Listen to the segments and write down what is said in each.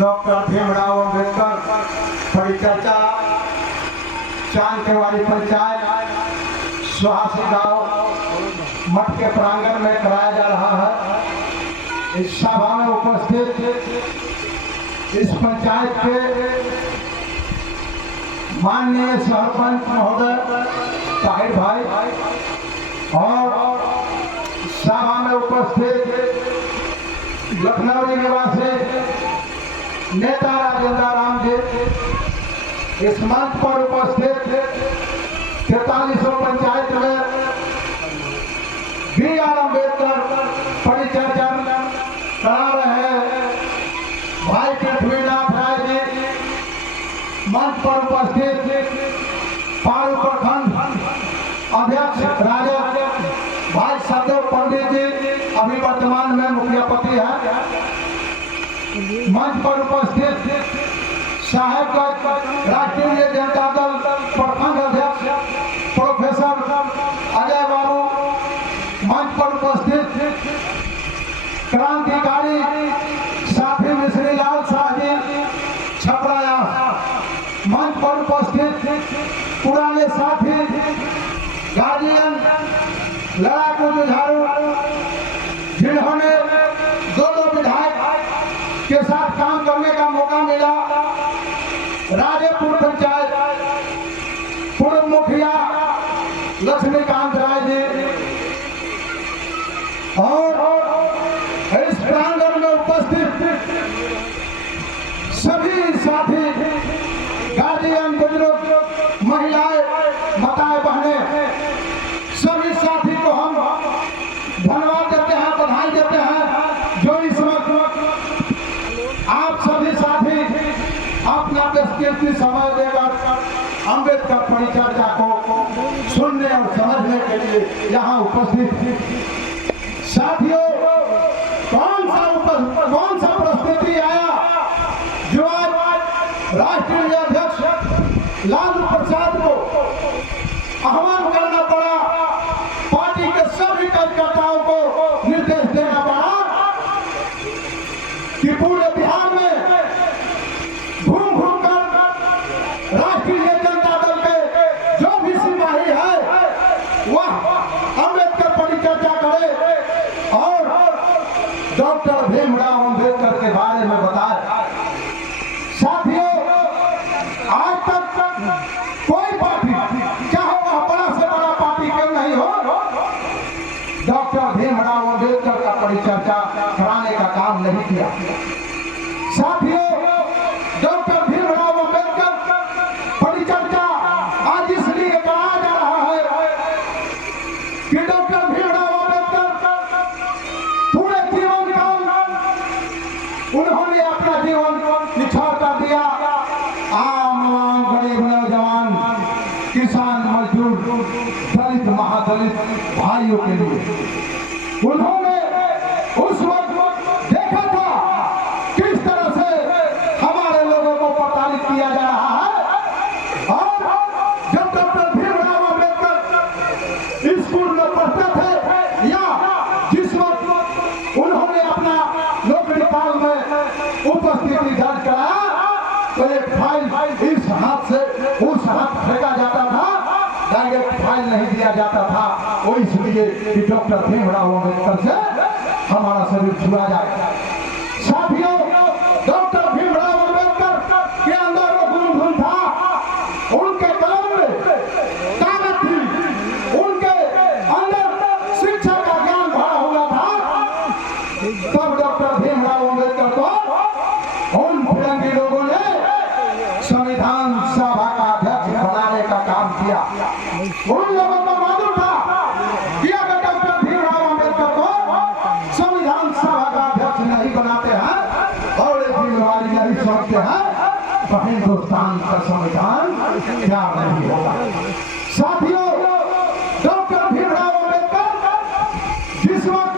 Doctor Bhimrao Ambedkar परिचर्चा चांदकेवाड़ी पंचायत सुहासी गांव मठ के प्रांगण में कराया जा रहा है। इस सभा में उपस्थित इस पंचायत के माननीय सरपंच महोदय ताहिर भाई और सभा में उपस्थित लखनऊ निवासी नेता राजेंद्र राम जी, इस मंच पर उपस्थित 4300 पंचायत में बी.आर. अम्बेडकर परिचर्चा करा रहे भाई पृथ्वीनाथ राय जी, मंच पर उपस्थित पारू प्रखंड अध्यक्ष राजा भाई सदैव पंडित जी, अभी वर्तमान में मुखियापति है। मंच पर उपस्थित साहेबगंज राष्ट्रीय जनता दल प्रखंड अध्यक्ष प्रोफेसर अजय बाबू, मंच पर उपस्थित क्रांतिकारी साथी मिश्री लाल शाह जी छपराया, मंच पर उपस्थित पुराने साथी गार्जियन लड़ाकू जुझारू जिन्होंने दोनों विधायक के साथ काम करने का मौका मिला, राजेपुर पंचायत पूर्व मुखिया लक्ष्मीकांत राय जी और इस प्रांगण में उपस्थित सभी साथी गार्जियन बुजुर्ग महिलाएं माताएं बहनें, सभी साथी को हम धन्यवाद देते हैं, बधाई देते हैं जो इस वक्त आप सभी साथी अपना व्यक्तिगत समय देकर अम्बेडकर परिचर्चा को सुनने और समझने के लिए यहाँ उपस्थित। साथियों, कौन सा परिस्थिति आया जो आज राष्ट्रीय अध्यक्ष लालू प्रसाद को आह्वान करना पड़ा, पार्टी के सभी कार्यकर्ताओं को निर्देश देना पड़ा कि पूरे बिहार में घूम घूम कर राष्ट्रीय जनता दल के जो भी सिपाही है वह अम्बेडकर परिचर्चा करे और डॉक्टर भीमराव अम्बेडकर के बारे में बताए। साथियों, आज तक कोई पार्टी, चाहे वह बड़ा से बड़ा पार्टी क्यों नहीं हो, डॉक्टर भीमराव अम्बेडकर का परिचर्चा कराने का काम नहीं किया। साथियों, डॉक्टर भीमराव अम्बेडकर परिचर्चा आज इसलिए कराया जा रहा है कि डॉक्टर भीमराव अम्बेडकर पूरे जीवन काल उन्होंने अपना जीवन निछावर कर दिया आम गरीब नौजवान, किसान, मजदूर, दलित, महादलित भाइयों के लिए। उन्होंने उस वक्त देखा था किस तरह से हमारे लोगों को प्रताड़ित किया जा रहा है और जब डॉक्टर भीमराव अम्बेडकर स्कूल में पढ़ते थे या जिस वक्त उन्होंने अपना नौकरी काल में उपस्थिति दर्ज कराया तो एक फाइल इस हाथ से उस हाथ फेंका जाता था, डायरेक्ट फाइल नहीं दिया जाता था। वो इसलिए कि डॉक्टर भीमराव अम्बेडकर से हमारा शरीर छुआ जाए। साथियों, डॉक्टर भीमराव अम्बेडकर के अंदर वो गुण था, उनके कलम में ताकत थी, उनके अंदर शिक्षा का ज्ञान भरा हुआ था। तब डॉक्टर भीमराव अम्बेडकर को उन फिरंगी लोगों ने संविधान सभा का अध्यक्ष बनाने का काम किया। उन लोगों को मालूम था कि अगर डॉक्टर भीमराव अम्बेडकर को संविधान सभा का अध्यक्ष नहीं बनाते हैं और एक जिम्मेवारी नहीं समझते हैं तो हिंदुस्तान का संविधान क्या नहीं होगा। साथियों, डॉक्टर भीमराव अम्बेडकर जिस वक्त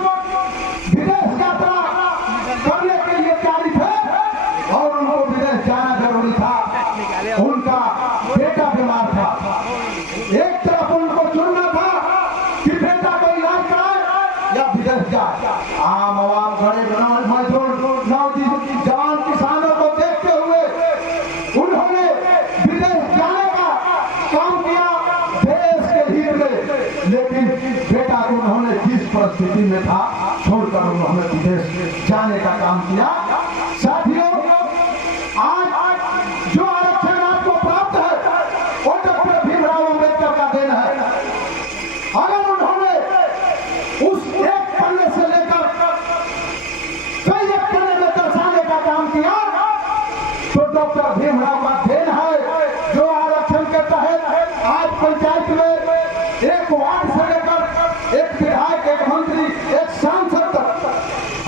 विदेश यात्रा करने के लिए तैयारी थे और उनको विदेश जाना जरूरी था, उनका बेटा बीमार था। एक तरफ उनको चुनना था कि बेटा को इलाज कराए या विदेश जाए। आम गरीब मजदूर जवान किसानों को काम किया। साथियों, आज जो आरक्षण आपको प्राप्त है वो डॉक्टर भीमराव अंबेडकर का देन है। अगर उन्होंने उस एक पन्ने से लेकर कई एक पन्ने में दर्शाने का काम किया तो डॉक्टर भीमराव का देन है। जो आरक्षण के तहत आज पंचायत में एक वार्ड से लेकर एक विधायक, एक मंत्री, एक सांसद तक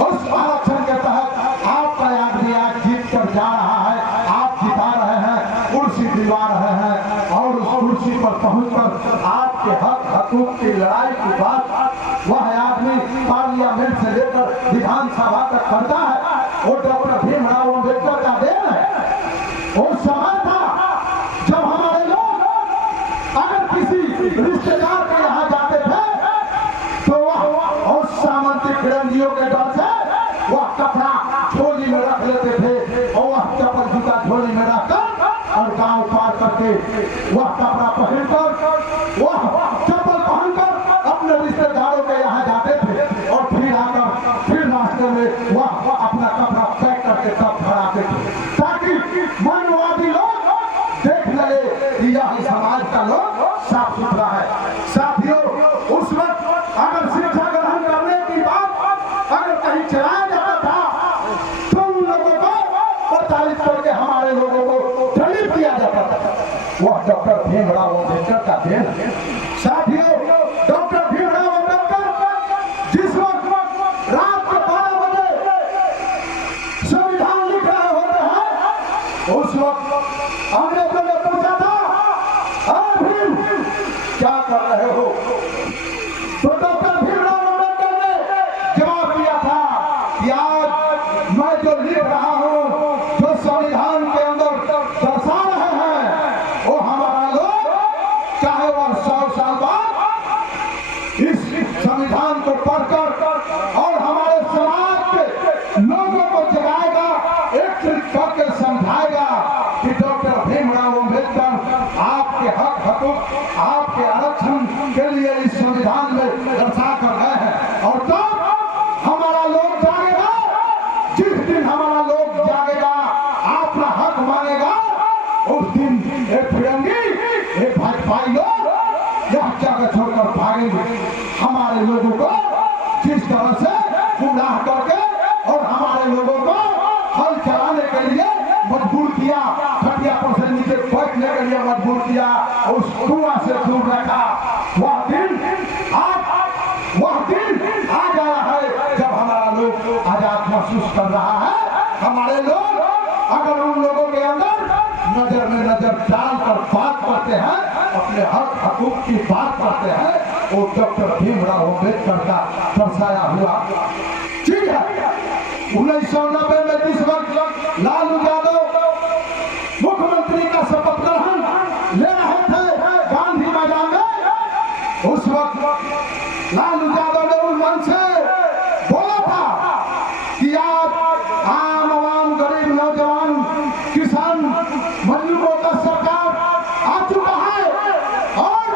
उस आरक्षण के तहत आपका आदमी आज जीत कर जा रहा है। आप जिता रहे हैं, कुर्सी दिलवा रहे हैं और उस कुर्सी पर पहुंचकर आपके हक हकूक की लड़ाई की बात वह आदमी पार्लियामेंट से लेकर विधानसभा तक करता है। वो डॉक्टर भीमराव अंबेडकर का देन है। उस समय था जब हमारे लोग अगर किसी रिश्तेदार के यहाँ जाते थे तो वह और सामंती फिरंगियों के डर से वह कपड़ा झोली में रख लेते थे और वह चप्पल जूता झोली में रखकर और गांव पार करके वह कपड़ा पहनकर वह चप्पल पहनकर अपने रिश्तेदारों के यहाँ जाते थे और फिर आकर फिर रास्ते में वह अपना कपड़ा पैक करके तब फहराते थे ताकि मनवादी लोग देख लगे कि यह समाज का लोग साफ सुथरा है। साथियों, उस वक्त अगर शिक्षा ग्रहण करने की बात अगर कहीं चलाया जाता था तो उन लोगों को प्रताड़ित करके हमारे लोगों को दंडित किया जाता था। वह डॉक्टर भीमराव अंबेडकर का देन है। साथियों, डॉक्टर भीमराव अंबेडकर जिस वक्त रात के 12 बजे संविधान लिख रहे होते हैं उस वक्त अंग्रेजों ने पूछा था, भीम क्या कर रहे हो? तो डॉक्टर भीमराव अंबेडकर ने जवाब दिया था कि आज मैं जो लिख रहा हूं, जो संविधान के अंदर दर्शा रहे हैं वो हमारा लोग चाहे वह 100 साल बाद इस संविधान को पढ़कर और हमारे समाज के लोगों को जगाएगा, एक करके समझाएगा कि डॉक्टर भीमराव अंबेडकर आपके हक हकूक, आपके आरक्षण के लिए इस संविधान में दर्शा कर गए हैं। और तब हमारा लोग जागेगा, जिस दिन हमारा लोग जागेगा, अपना हक मांगेगा, उस दिन एक फिरंगी, एक भाई लोग यह जगह छोड़कर भागेंगे। हमारे लोगों को जिस तरह से गुमराह करके और हमारे लोगों को हल चलाने के लिए मजबूर किया, खटिया पर से नीचे बैठने के लिए मजबूर किया, उस कुआं से दूर रखा, वह दिन आ गया है जब हमारा लोग आजाद महसूस कर रहा है। हमारे लोग अगर उन लोगों के अंदर नजर में नजर डालकर बात करते हैं, अपने हक हकूक की बात करते हैं, वो डॉक्टर भीमराव अंबेडकर का दर्शाया हुआ ठीक है। 1990 में जिस वक्त लालू यादव मुख्यमंत्री का शपथ ग्रहण ले रहे थे गांधी मैदान में, उस वक्त लालू यादव ने उस मंच से बोला था कि आप आम आवाम, गरीब नौजवान, किसान, मजदूरों का सरकार आ चुका है और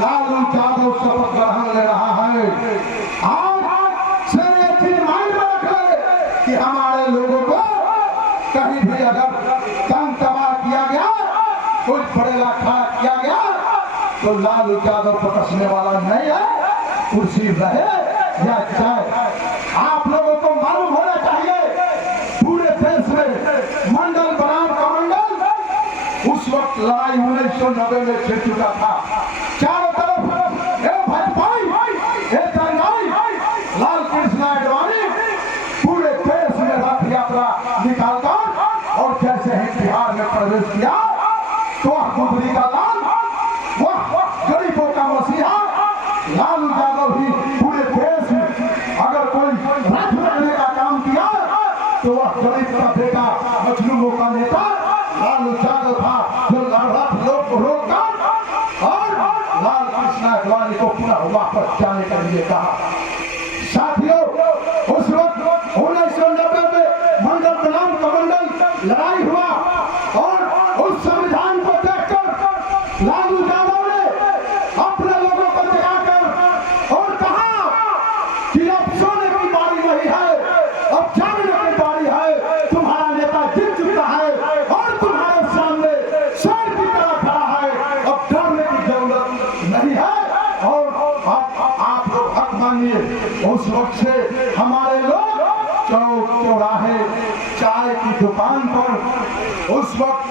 लालू यादव शपथ ग्रहण ले रहा है। आज से एक चीज माइंड में रख ले कि हमारे लोगों को कहीं भी अगर तंग तबाह किया गया, कुछ पड़ेगा खड़ा किया गया तो लालू यादव पकड़ने वाला नहीं है, कुर्सी रहे या जाए। आप लोगों को मालूम होना चाहिए पूरे देश में मंडल बनाम कमंडल उस वक्त लड़ाई 1990 में छिड़ चुका था। चारों तरफ लाल कृष्ण आडवाणी पूरे देश में रथ यात्रा निकालकर और जैसे ही बिहार में प्रवेश किया तो गुदरी का लाल, वह गरीबों का मसीहा लालू यादव ही पूरे देश में अगर कोई रथ रखने का काम किया तो वह गरीब का बेटा, मजलूमों का नेता लालू यादव था, जो रथ रोककर और लाल कृष्ण आडवाणी को पुनः वापस जाने के लिए कहा। साथियों, उस वक्त 1990 में मंडल बनाम कमंडल लड़ाई हुआ और उस संविधान को देखकर लालू यादव ने अपने लोगों को जगाकर और कहा कि अब सोने की बारी नहीं है, अब जागने की बारी चाय की दुकान पर उस वक्त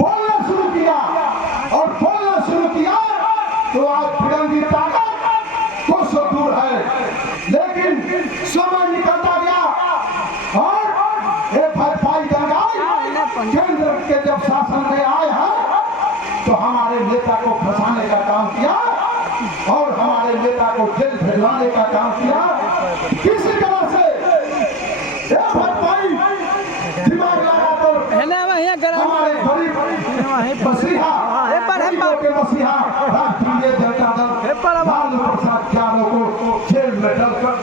बोलना शुरू किया और बोलना शुरू किया तो आज फिरंगी ताकत कोसों दूर है, लेकिन समय निकलता गया और ये भाई दंगाई केंद्र के जब शासन में आए हैं तो हमारे नेता को फंसाने का काम किया और हमारे नेता को जेल भिजवाने का काम किया। किसी तरह से भाई दिमाग लगा तो हमारे गरीब मसीहा के मसीहा राष्ट्रीय जनता दल लालू प्रसाद यादव को जेल में डालकर